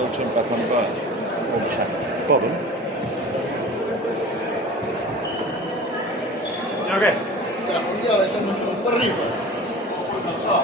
luchen pasan para Omisan. Todo, ¿no? ¿Ya qué? La familia de San Antonio por arriba. Non so.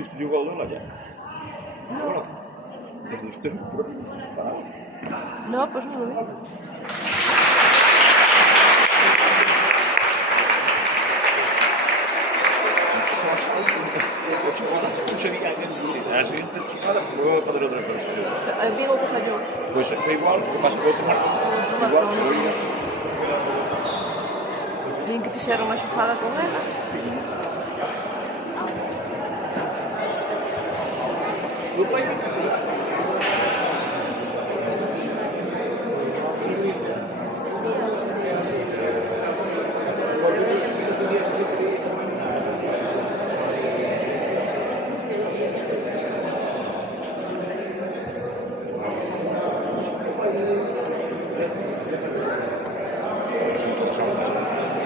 Viste ju gol nu ya? No. ¿Lo viste? No, pues no lo vi. A seguinte jugada volveu a fazer outra coisa. Vigo que fallou. Pois foi igual, que pasa co outro marco. Igual, se lo diga. Vin que fixeron unha xogada con ela.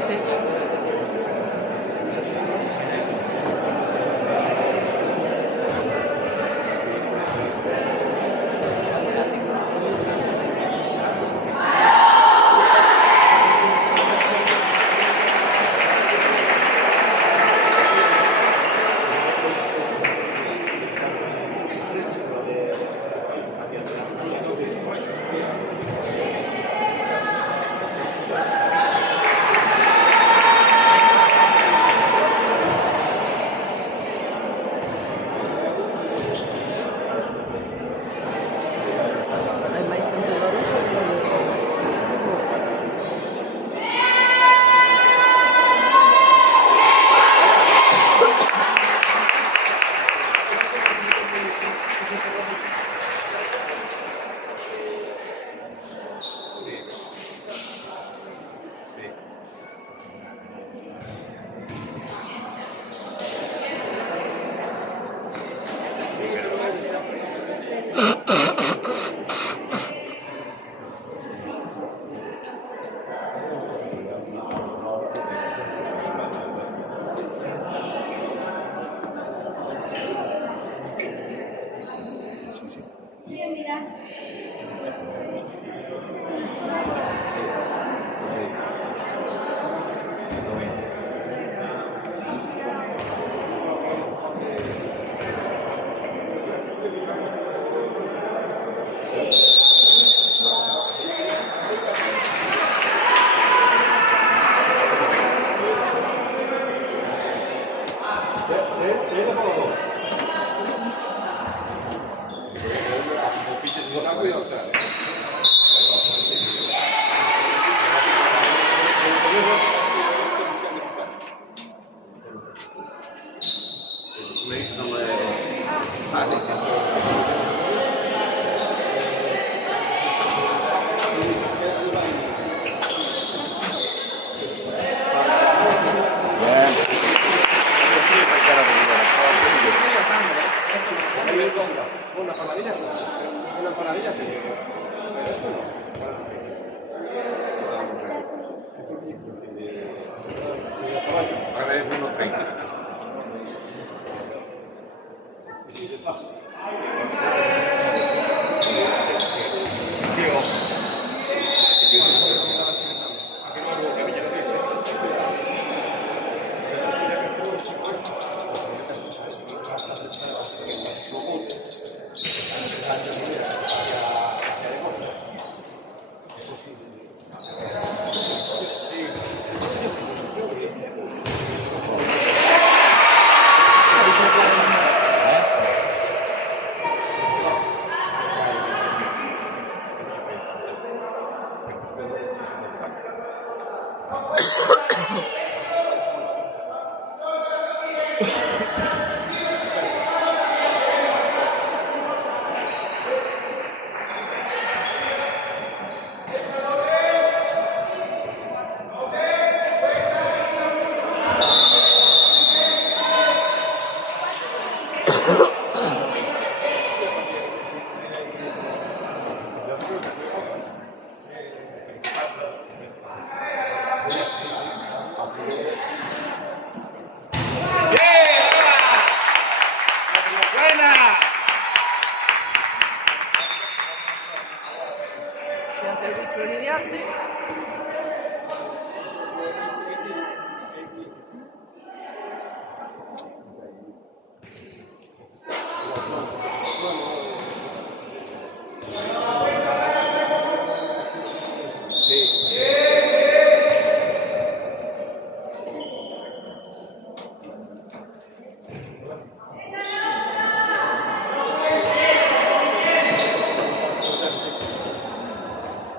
Sí. il riccioli di altri.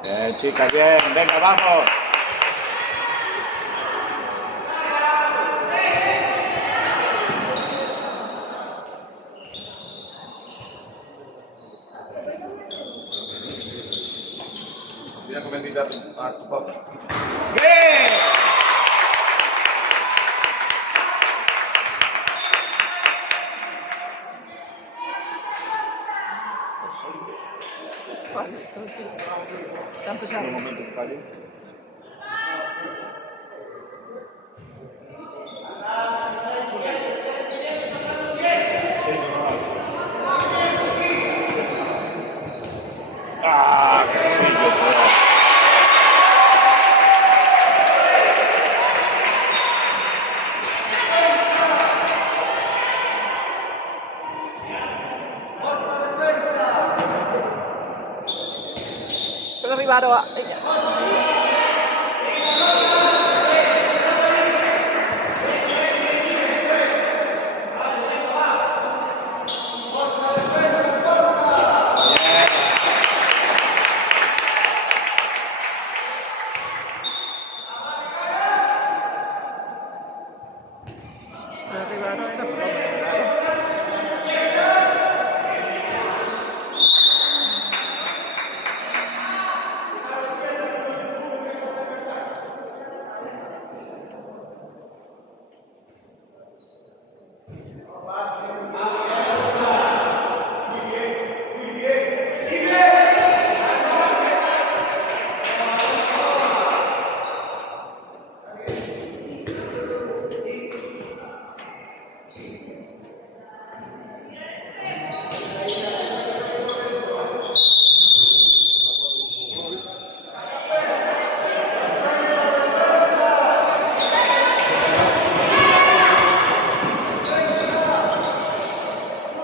Bien, chicas, bien. Venga, vamos. Mira cómo invita a tu papá. ¡Bien! Vale, tranquilo. Está Un empezando. momento, calle. Ah, cuchillo, tío. Per arrivare a... Per arrivare a...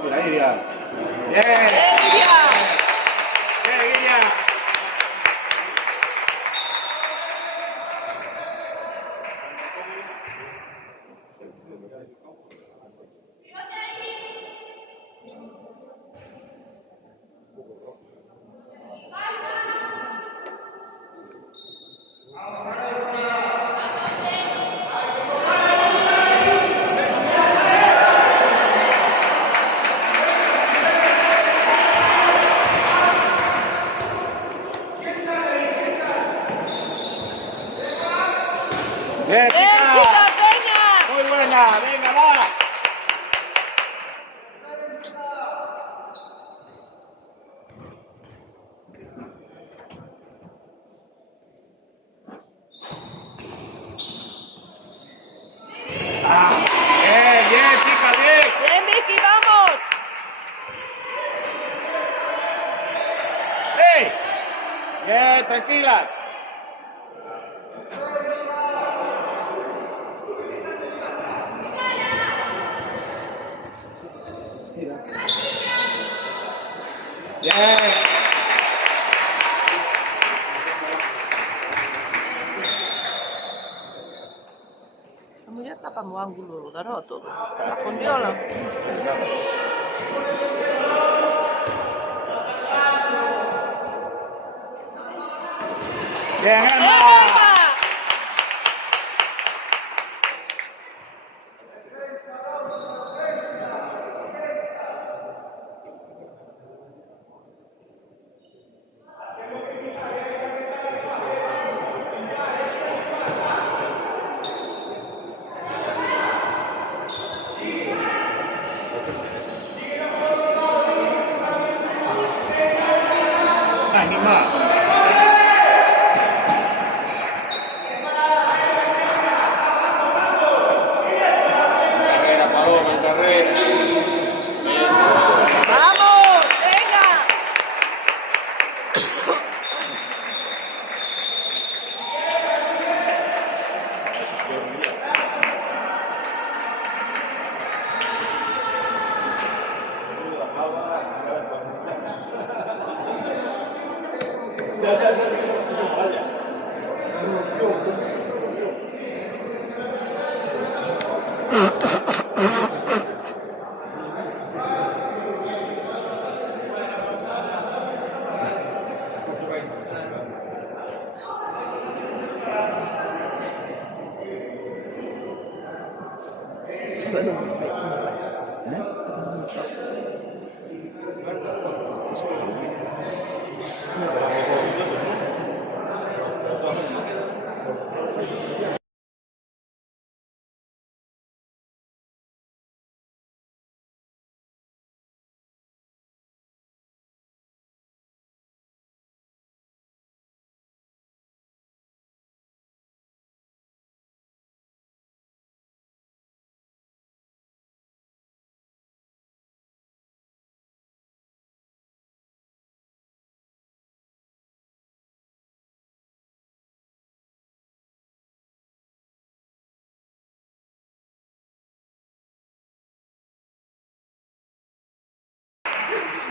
Mira, Iria. Bien. Elia! Bien, Iria. Bien, chicas. Chicas, venga! Muy buena. Venga, va. Ah, bien, bien, chicas, bien. ¡Bien, Vicky, vamos! ¡Hey! Bien, tranquilas. Bien. Kamu ya tapang ángulo daro todo. La fondiola. Bien, Emma. ¡Emma! Anima. Carrera, Paloma, en carrera. ¡Vamos! ¡Venga! Solo un minuto.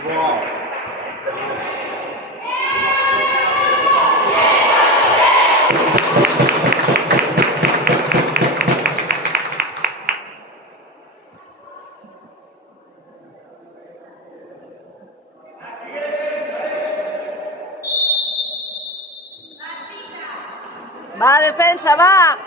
Wow. Va, defensa, va.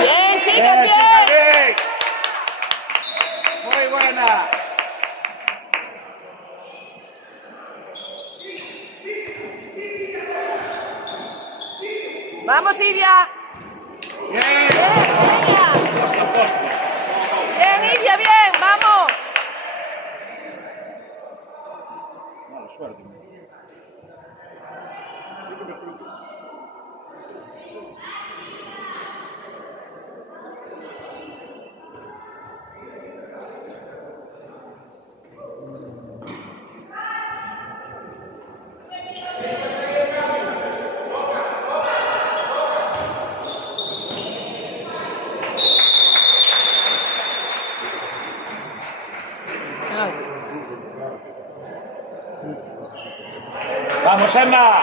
Bien, chicos, bien. bien. Muy buena. Vamos, Iria. Bien. Bien, Iria. Posta, posta. Bien, Iria, bien. Vamos. Mala suerte. Vamos, Emma.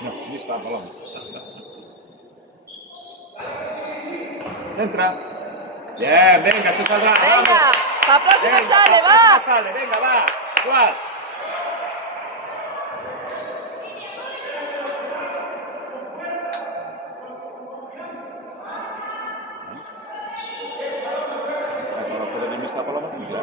No, lì sta il pallone. Entra. Bien, venga, se saldrá. Venga. La próxima Venga, sale, la próxima va. sale, venga, va. Igual. Ahora fuera de mí está por la matilla.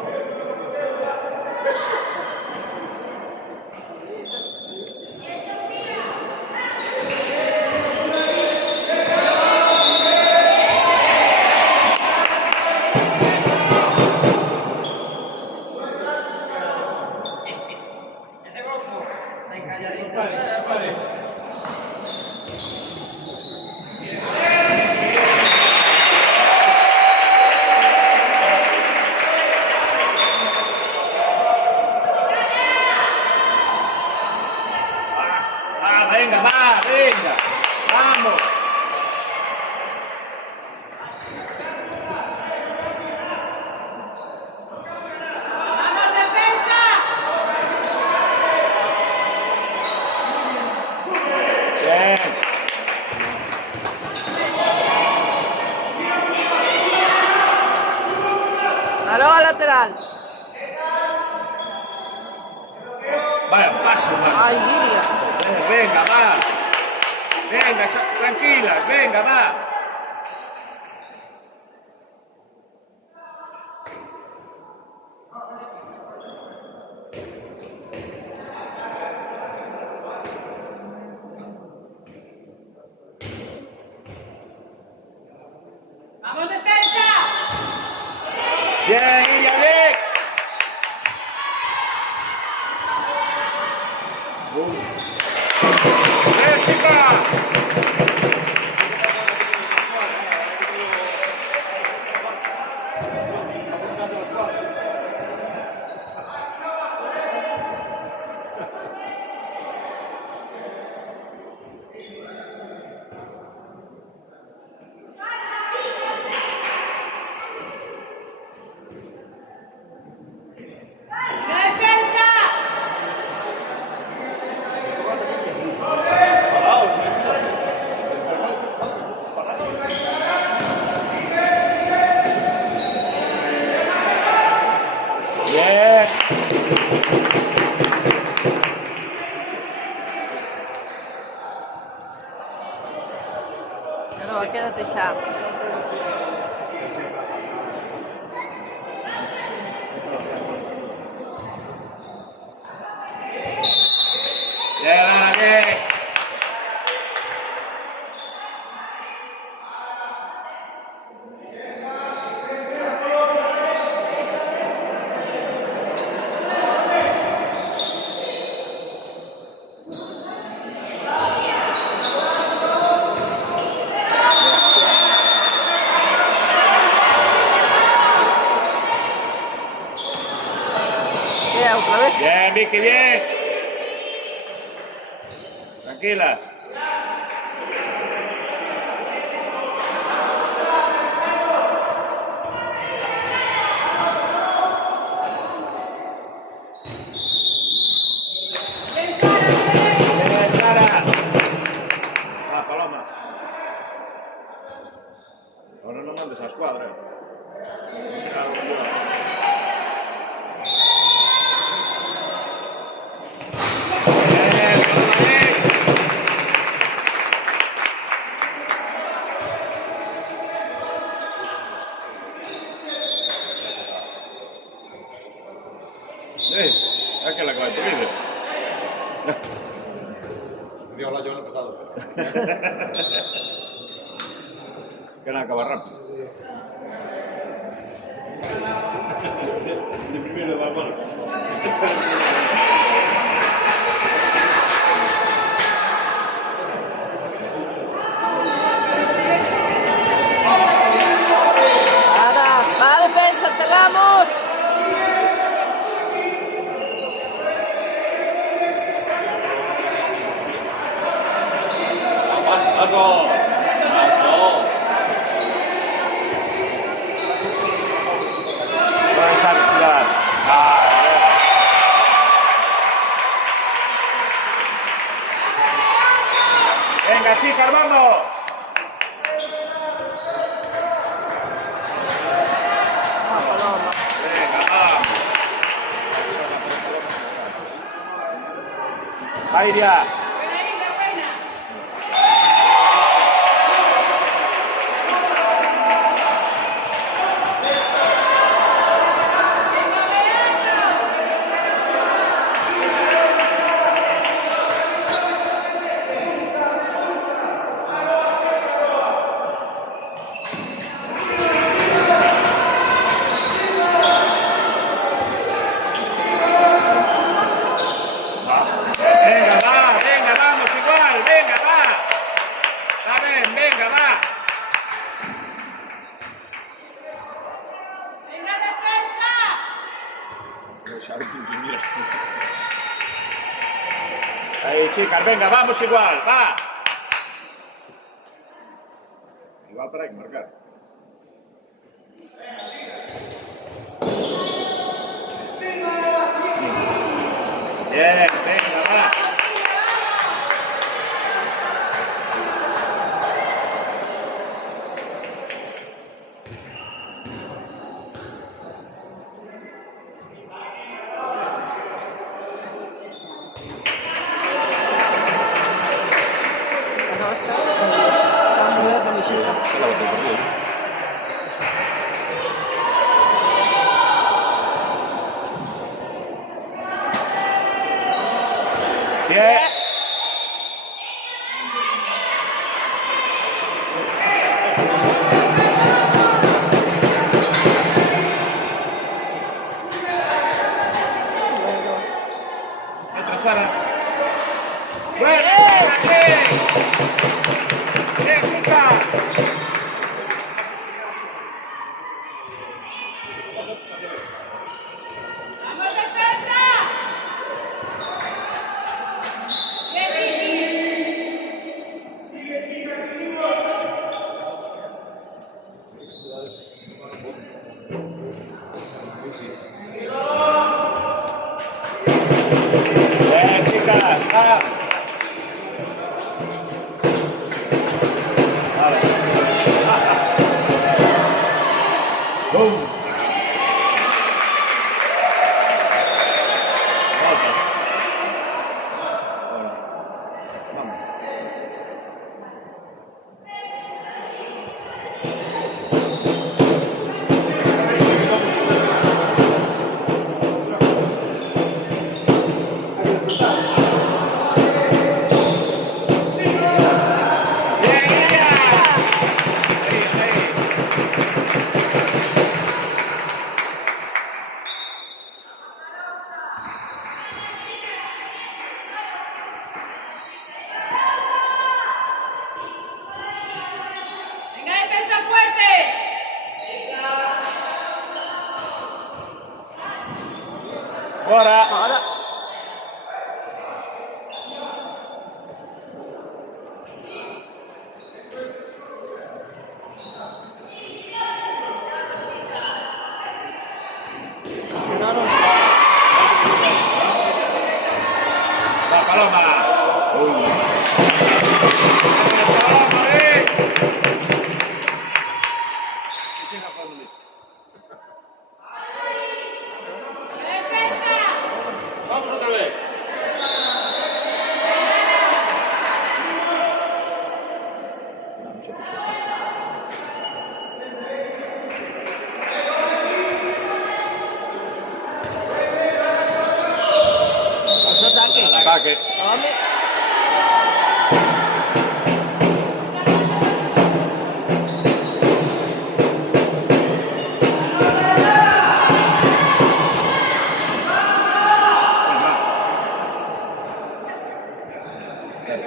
Venga, va, venga. Vamos. Vamos, defensa. Bien. Balón al lateral. Vaya, paso, va. Ay, Iria. Venga, va. Venga, tranquilas, venga, va. Vamos, defensa. Bien, Iria, bien. ¡Bien, chica! No, quédate xa. Bien, bien. Otra vez. Bien, Vicky, bien. Tranquilas. Bien, Sara. Va, Paloma. Ahora no mandes a escuadra. Aquella que va a tu vídeo. Sucedió la yo en el pasado. Que no acaba rápido. De primero va bueno. Ahora, va defensa, cerramos. Paso. Puedes activar. Venga, chicas, vamos. Paloma. Venga, vamos. Airia. Venga, vamos igual, venga, va. Está bien, venga, va. ¡Venga, defensa! Ahí, chicas, venga, vamos igual, va. Igual para que marcar. Bien, venga, va. No, está nerviosa. Está muy de camiseta. Se la boté por Dios. Bien. Entra Sara. Bueno, bien. Bien, chica. ¡Vamos, defensa! ¡Bien, Vicky! Bien, chicas. Va. Vale. Boom. Ora. Ora. Però non so. Va, Paloma. Ui. Paloma, Chi sei la fallista? Defensa. Vamos otra vez. No, non c'è più questo. Cosa ataque? Ataque. Hombre.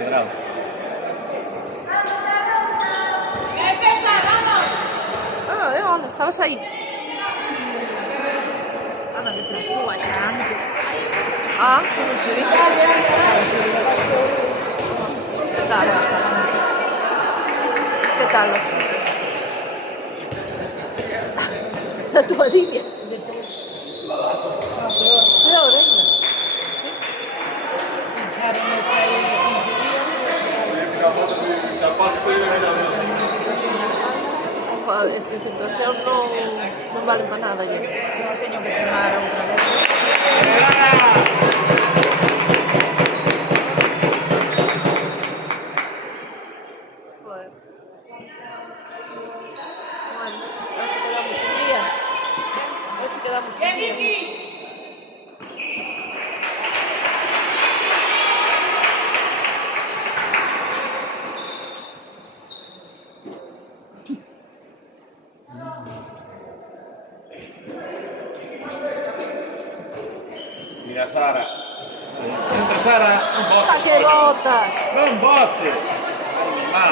Bravo. Defensa, vamos. Ah, León, estabas ahí. Anda detrás tú, baixando, que Ah, sí. ¿Qué tal? ¿Qué tal? La toalla. Peor ainda. Sí. pincharon esta aí 15 días. Joder, esa infiltración no vale para nada ya. Non teño que chamar outra vez. Joder. Bueno, a ver si quedamos un día. A ver si quedamos un Bien, día. Vicky. Mira Sara. Entra Sara, non botte. ¡Ah, qué botas! Non botte. Ma.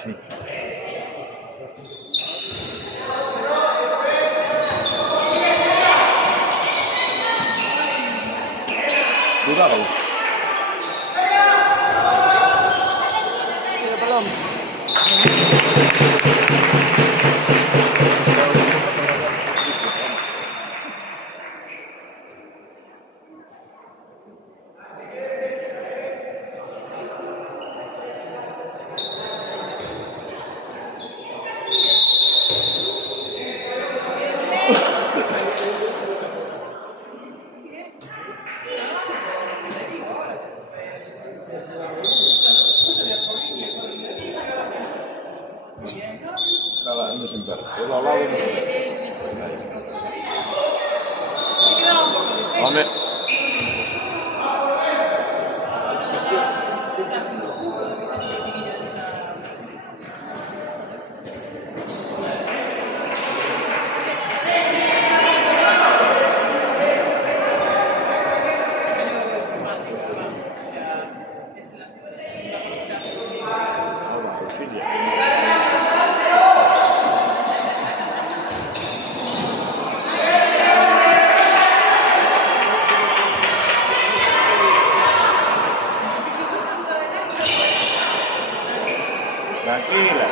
Sì. Dudava. Tira Paloma. Täällä on ympäri. Tuolla on laulu ympäri. Anne. Tranquila.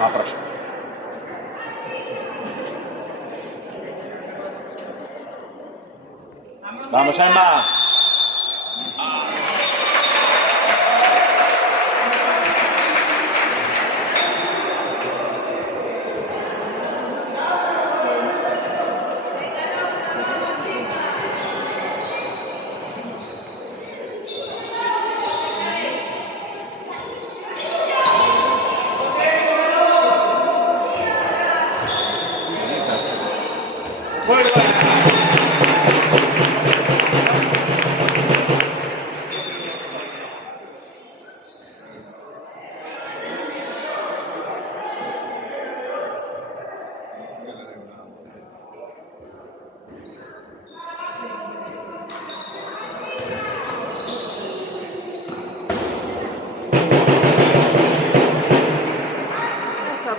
Άπραξο. Vamos, Emma.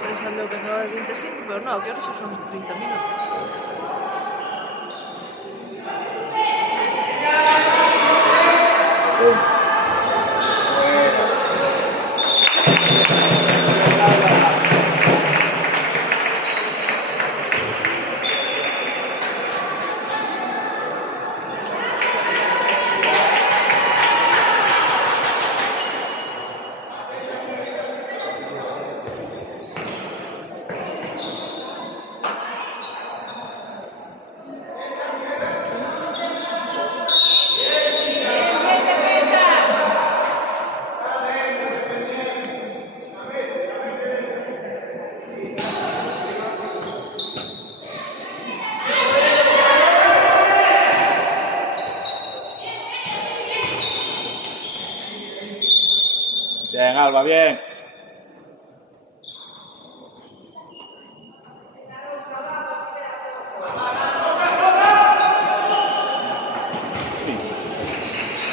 Pensando que acaba el 25, pero no, que ahora sí son 30 minutos. Alba, bien.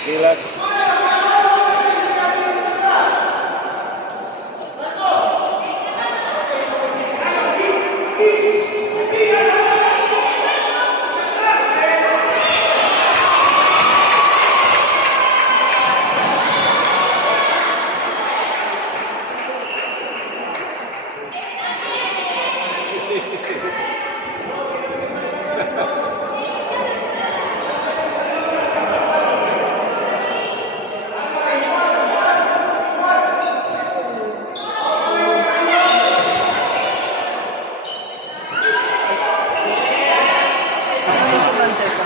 Pilas. Vamos con manteca.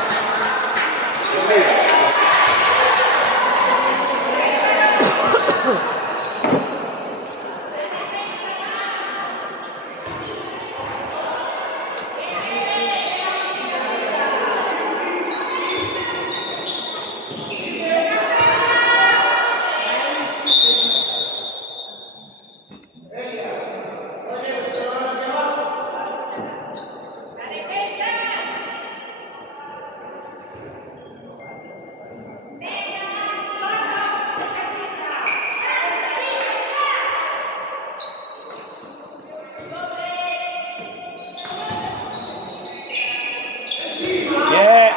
Bien.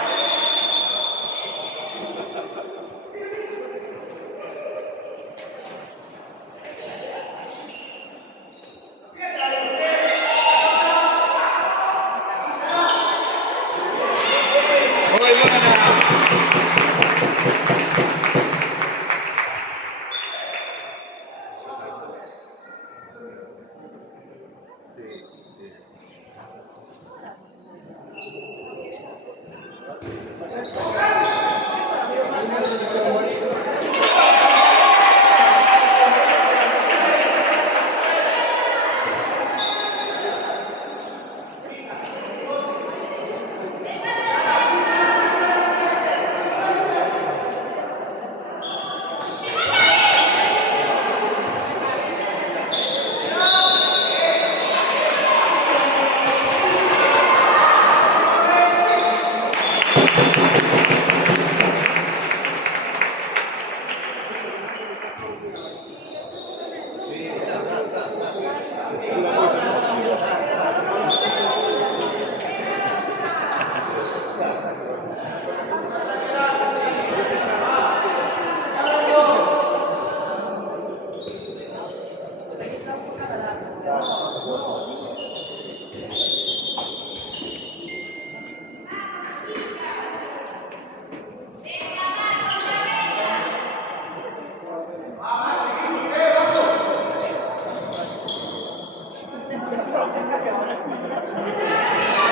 Muy buena.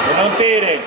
Que non tiren.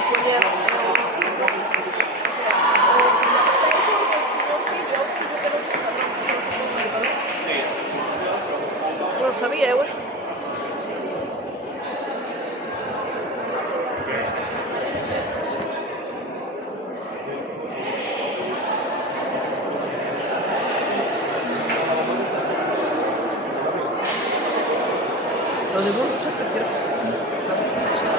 poñer o quinto. O sea, o o fillo que non son comigo, non sabía eu eso. Lo de Burgos é precioso. Vamos a pensar.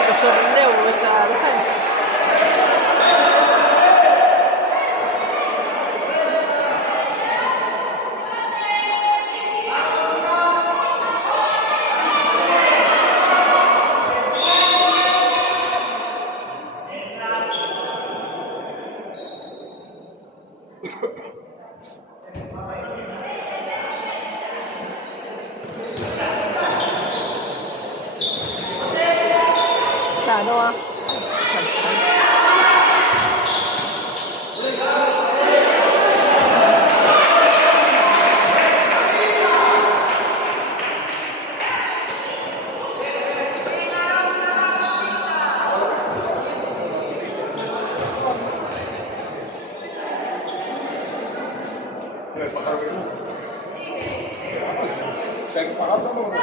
Pero sorprendeu esa defensa. Noah. Si hay que pagar, vamos a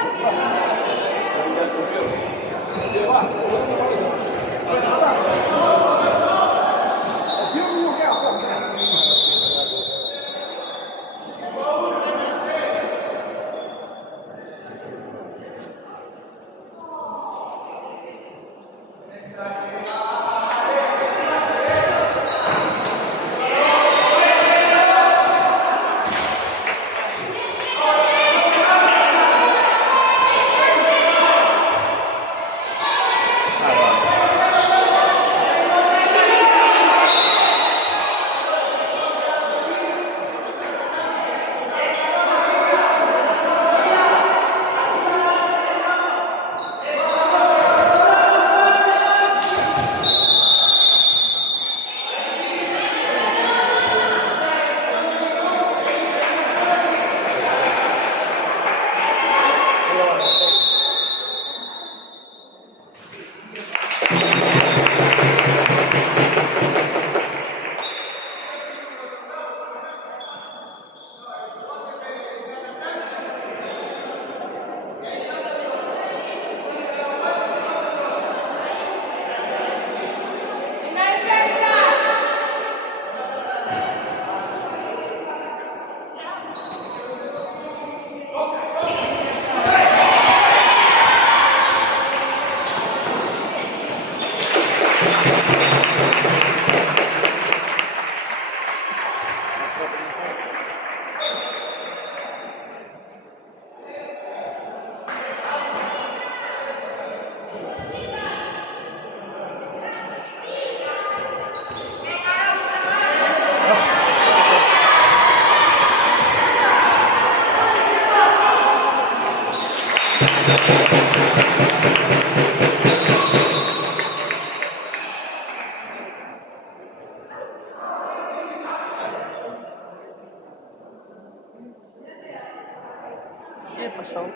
¿Qué pasó?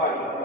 Guarda.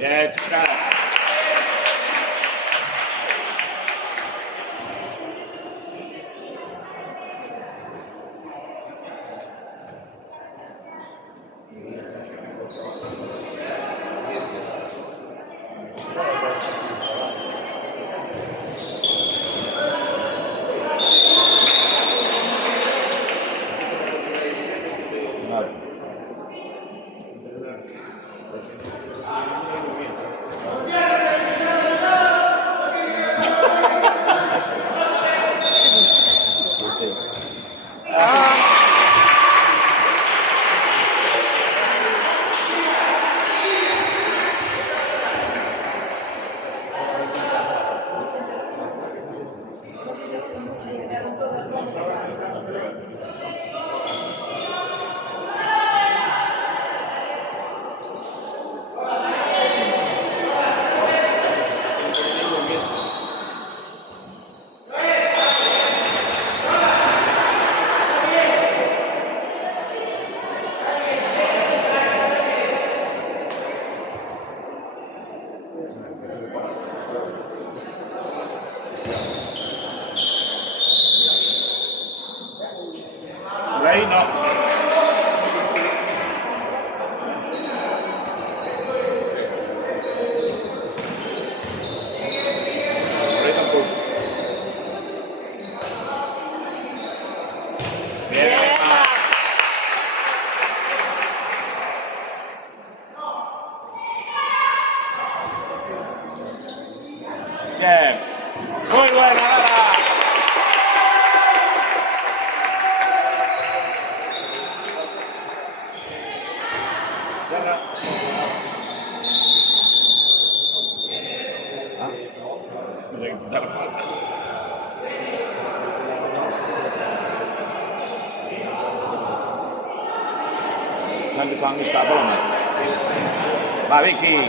Bien, chica. Lei no. Lei tampoco. Bien. Bien. Muy buena, nada. Nanti Fangis tak boleh. Va Vicky.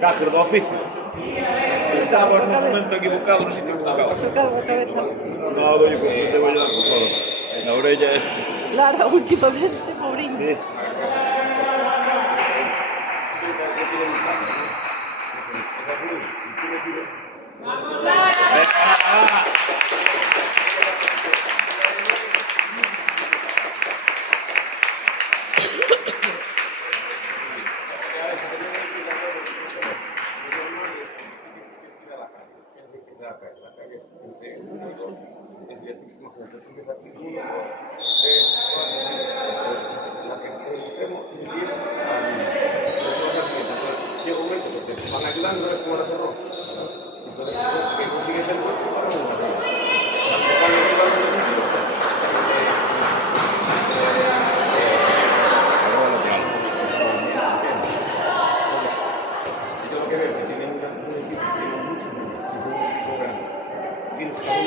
Cáncer do oficio. Estaba en un momento equivocado, no sitio equivocado. Chocar la cabeza. No, doy por te voy a dar por todo. La orella. Lara, últimamente, pobrín. Sí. Llega un momento que te van ayudando, es como la cerró. Entonces, que consigues el cuerpo para no y tengo que ver que tiene un equipo que tiene mucho grande. Tienes que hacer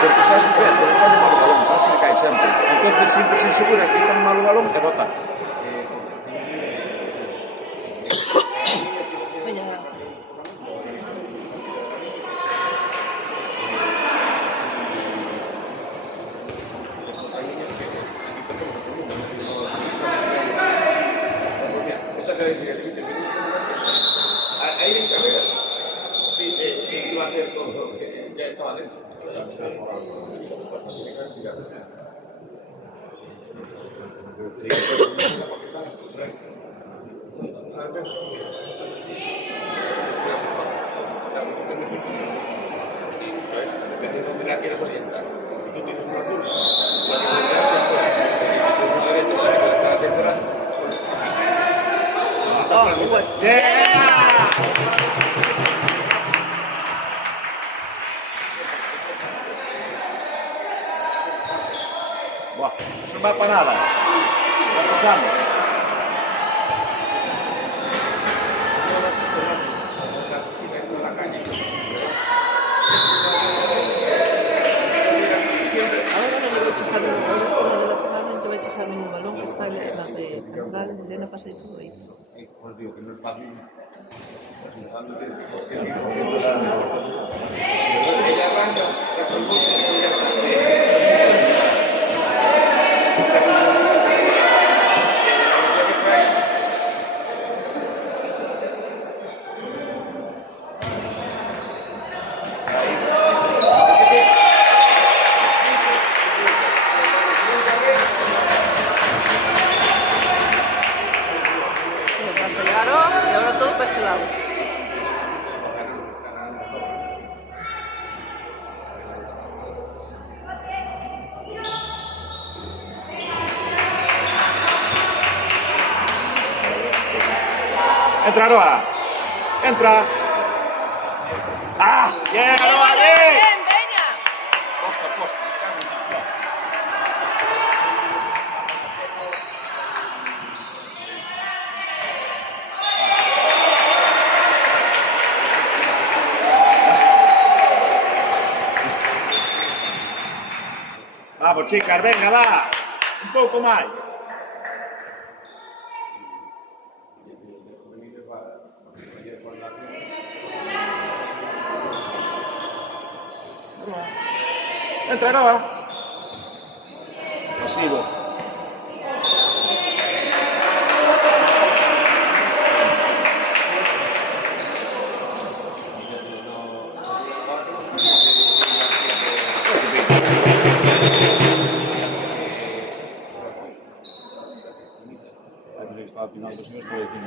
porque sabes o que é? Porque faz mal o balón, faz se cae sempre. Entonces sempre se insegura, quitan mal o balón e bota. Veña, Esta que decía, 15 minutos. Ahí en carrera. Sí, iba a hacer todo, ya estaba dentro. Dependiendo de la quieres orientar. Tú tienes una azul. La que Buah, eso no va para nada. Ya empezamos. pasé todo ahí. Pues digo que no es fácil. Ella arranca, gasta un poco y ya está. Paso Yaro y ahora todo para este lado. Entra, Aroa. Entra. ¡Ah! ¡Bien, Aroa! ¡Bien! Bien, venga. Posta, posta. Vamos, chicas, venga, va. Un poco más. Entra, Aroa. Pasivo. Al final, dos años, puede decir.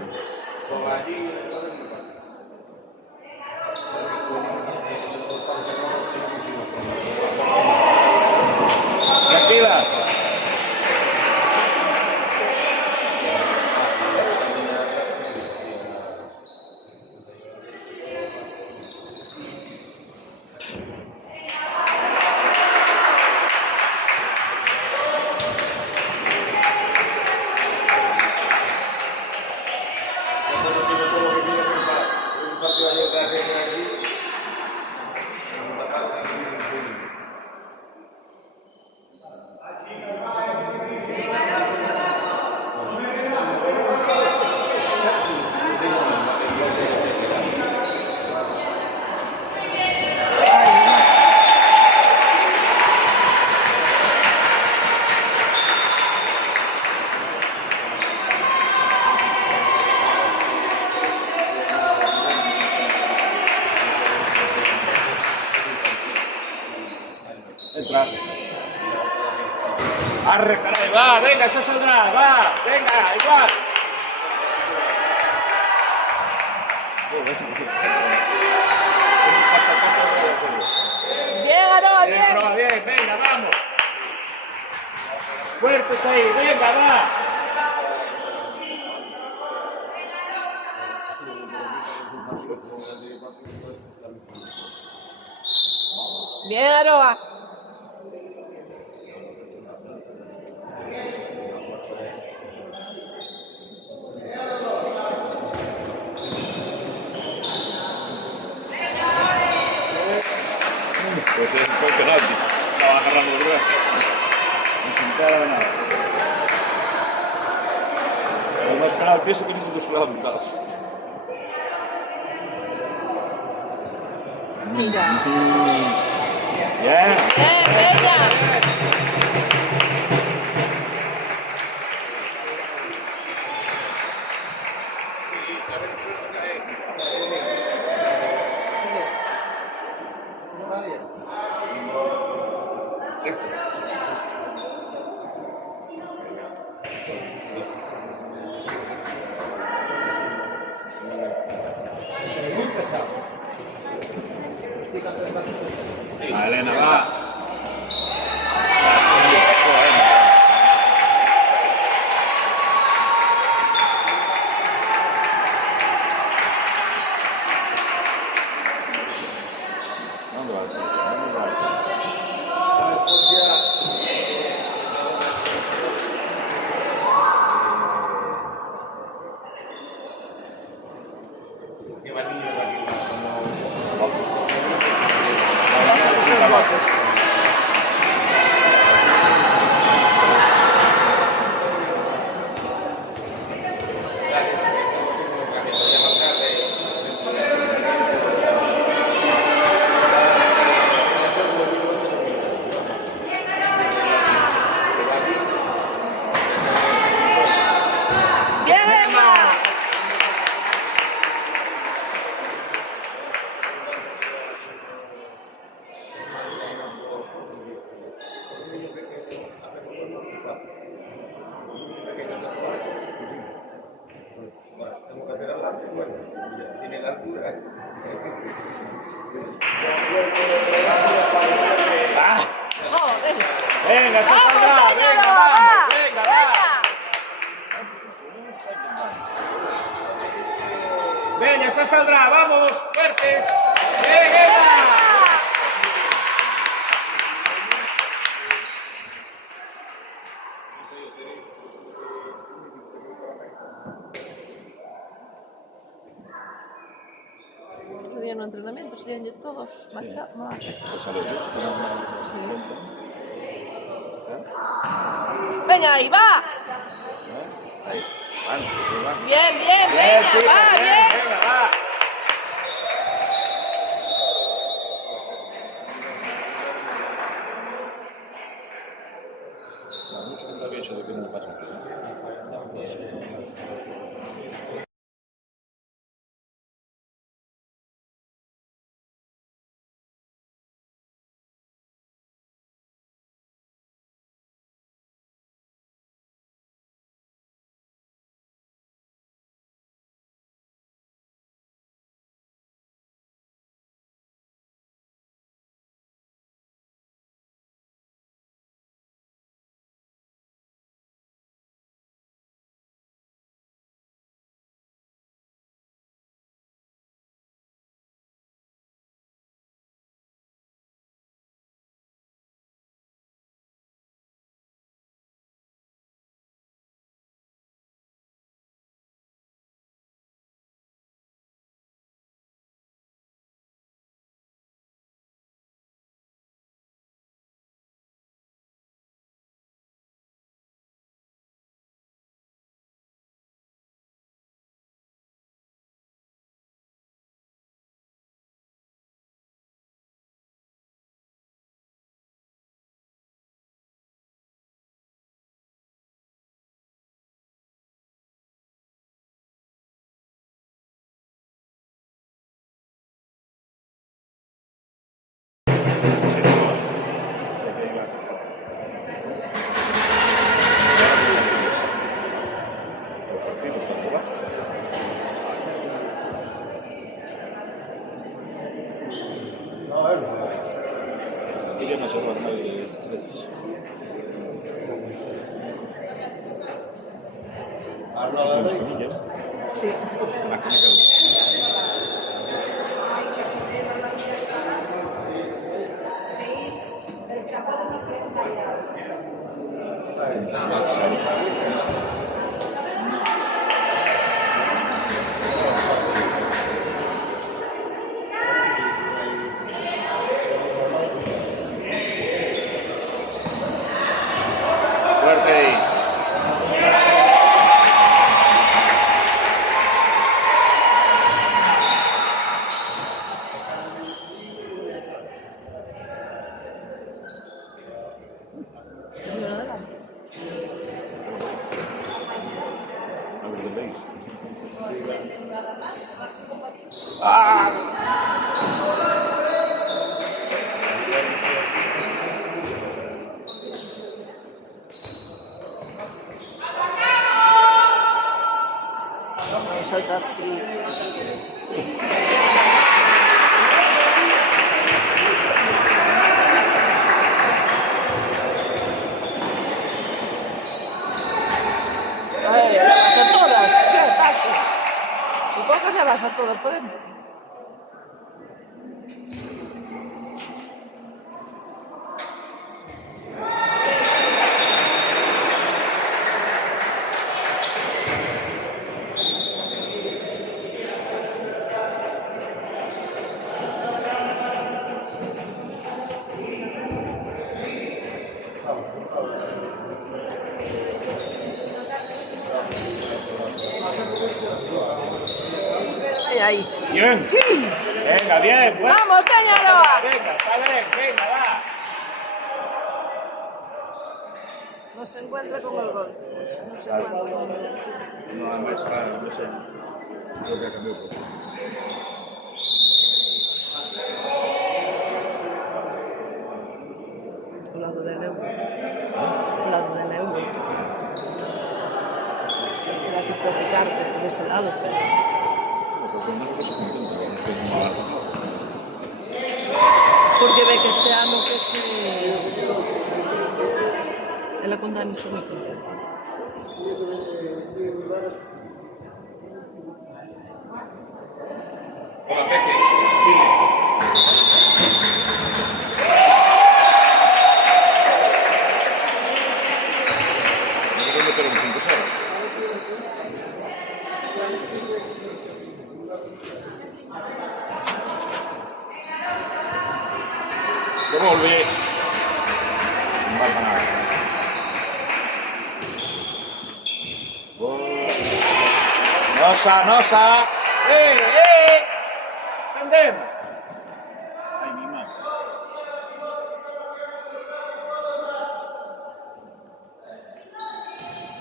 Tranquilas. Entra. Arre, caray, va, venga, esa saldrá, va, venga, igual. Bien, Aroa, bien. Entra, bien, venga, vamos. Fuertes ahí, venga, va. Bien, Aroa. Pues fue penalti. Estaba agarrando el brazo. No se enteraba de nada. El más penalti ese que no se los quedaba pintados. Mira. Bien. Venga. Va, Elena, va. ¿Dónde vas? ¿Dónde vas? Lleva niños aquí como... Pasa los botes. Bueno, tengo que hacer adelante, bueno, ya tiene la altura. ¡Joder! Venga, se ¡Vamos, saldrá, Peña, venga, va! vamos, venga, va. Venga, se saldrá, vamos, fuertes. Venga. Otro día no entrenamiento, serían todos machados. Pues a ver, Sí. Venga, ahí va. ahí, va. Bien, bien, venga, chicos, va, bien. Venga, va. La música está bien, eso de que no me pasa. Y yo no sé cuándo hay redes. Sí. La coña que fuerte ahí. A ver dónde ir. Vamos a saltar, sí. Le vas a todas, sí, fácil. Y pocas le vas a todas por dentro. Ahí. Bien. Venga, bien. Bueno. ¡Vamos, Peñaroa! Venga, está bien, venga, va. No se encuentra con el gol. No se encuentra con el gol. No, no está, no sé. Creo que ha cambiado un poco. Al lado del euro. Al lado del euro. Era que practicar, porque ese lado, pero... Porque ve que este ano que se... Ela con Dani está moi contenta. Hola, Peque. Dile. No sé dónde tenemos 5-0. Devolvi. Non valga nada. Nosa. Prendemos. Ay, mi madre.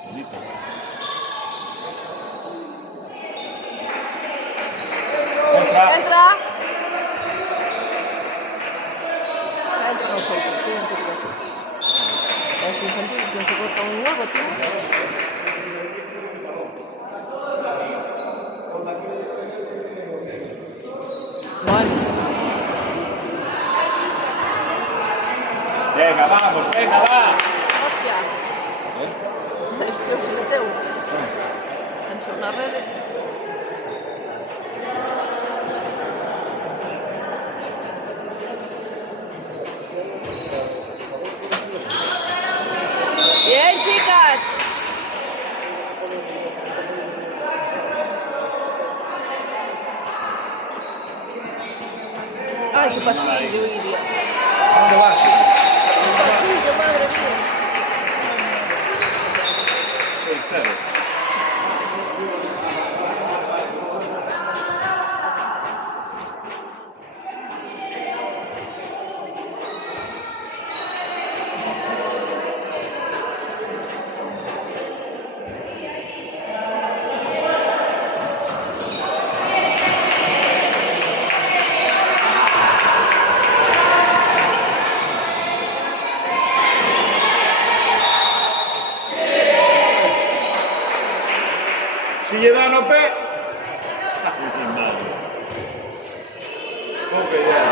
Bonito. Entra. Entra! Se entra nosotros, tío, te equivocas. A ver si gente tiene que cortar un huevo, tío. Vale. Venga, vamos, venga, va. Hostia, este se meteu. Entrou na rede. Bien, chicas. Ay, qué pasillo, Iria. ¿Dónde vas? Qué pasillo, madre mía. 6-0. Si lle dan o pé. Mi madre. Poca idea.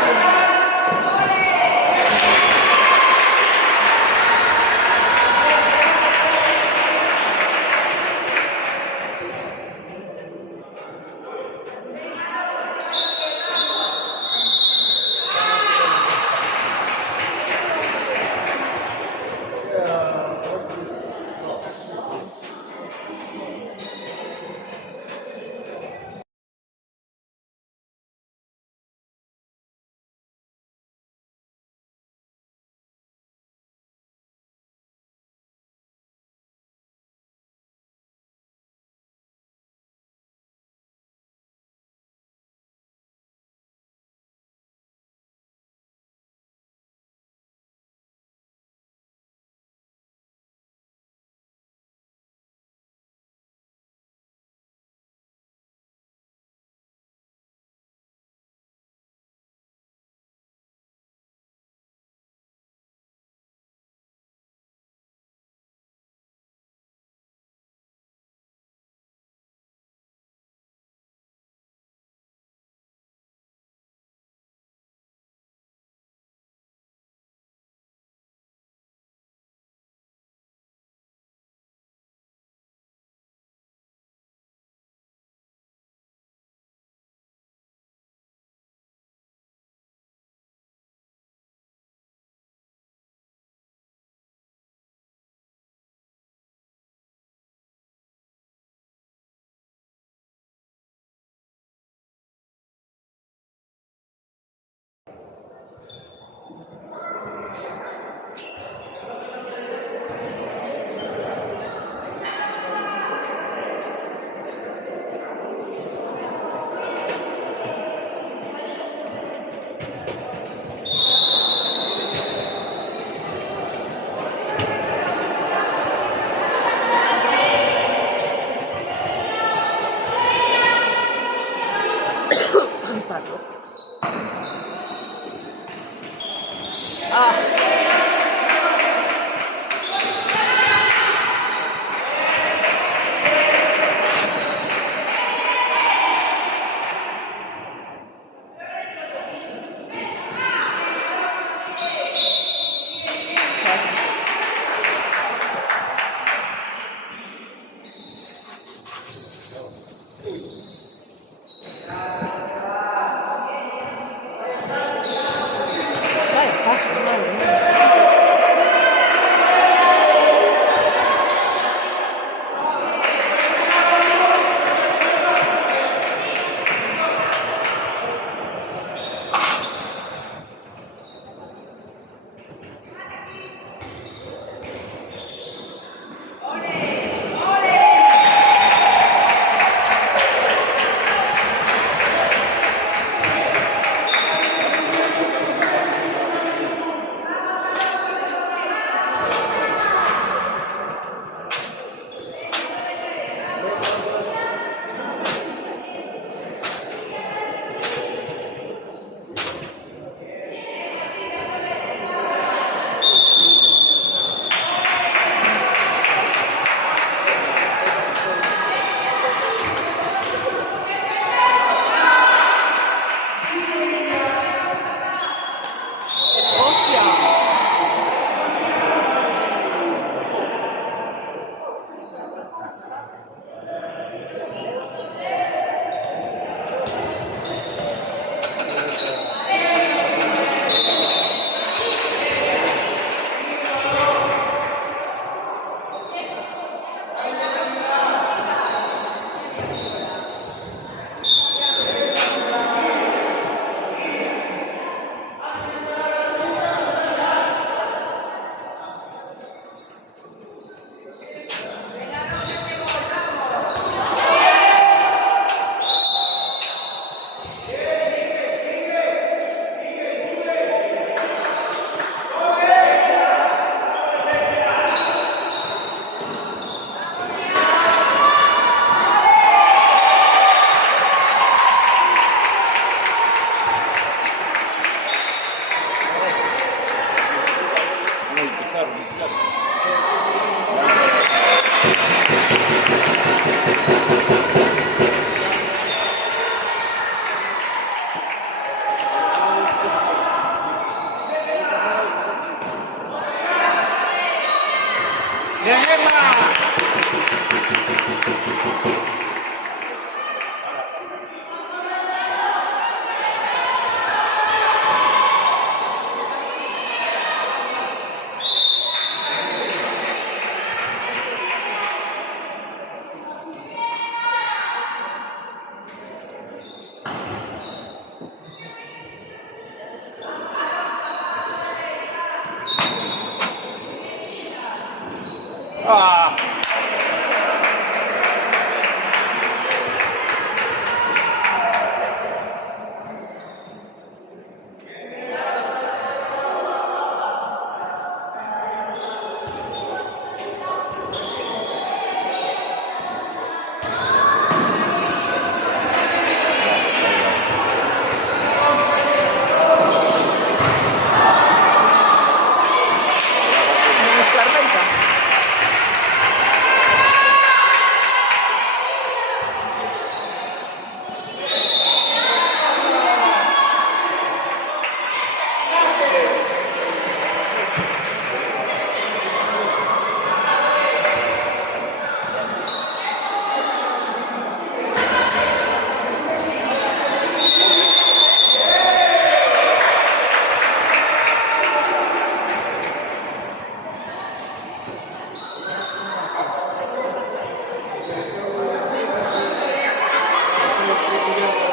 Mira,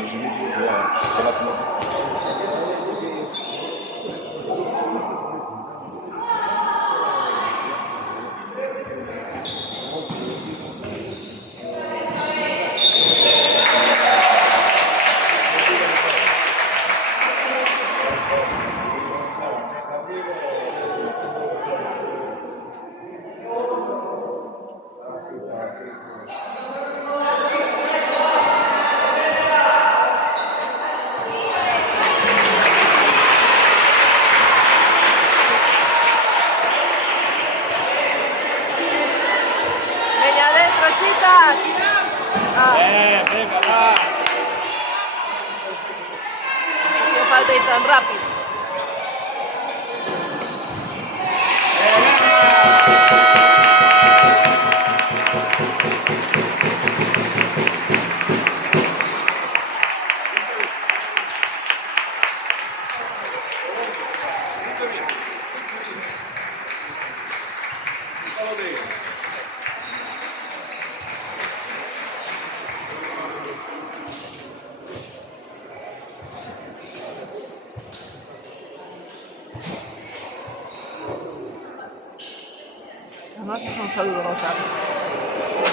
pues, ya, se la fuma. Venga, adentro, chicas. Ah, Venga, va. no hacía falta ir tan rápidos. Además es un saludo, Gonzalo.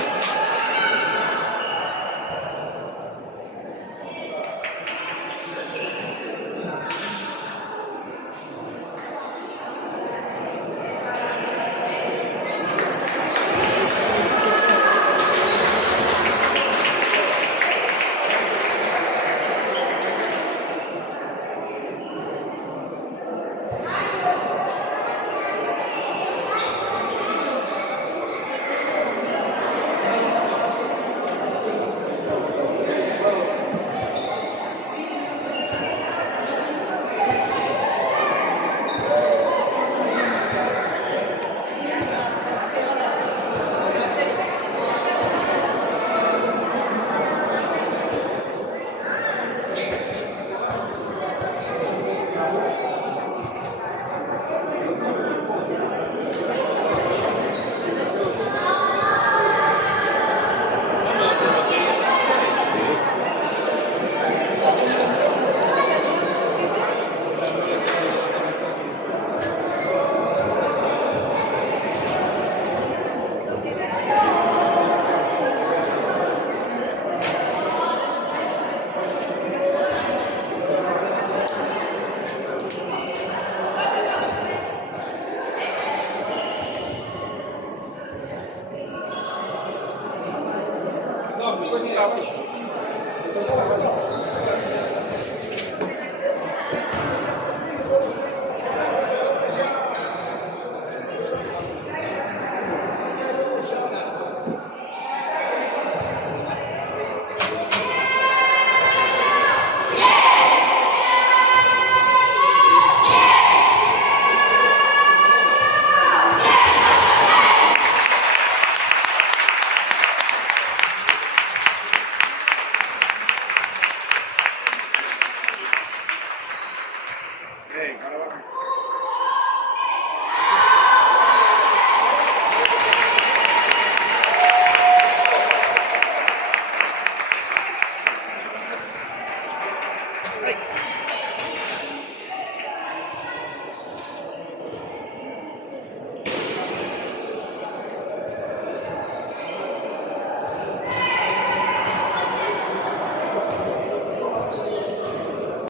Venga, ahora va.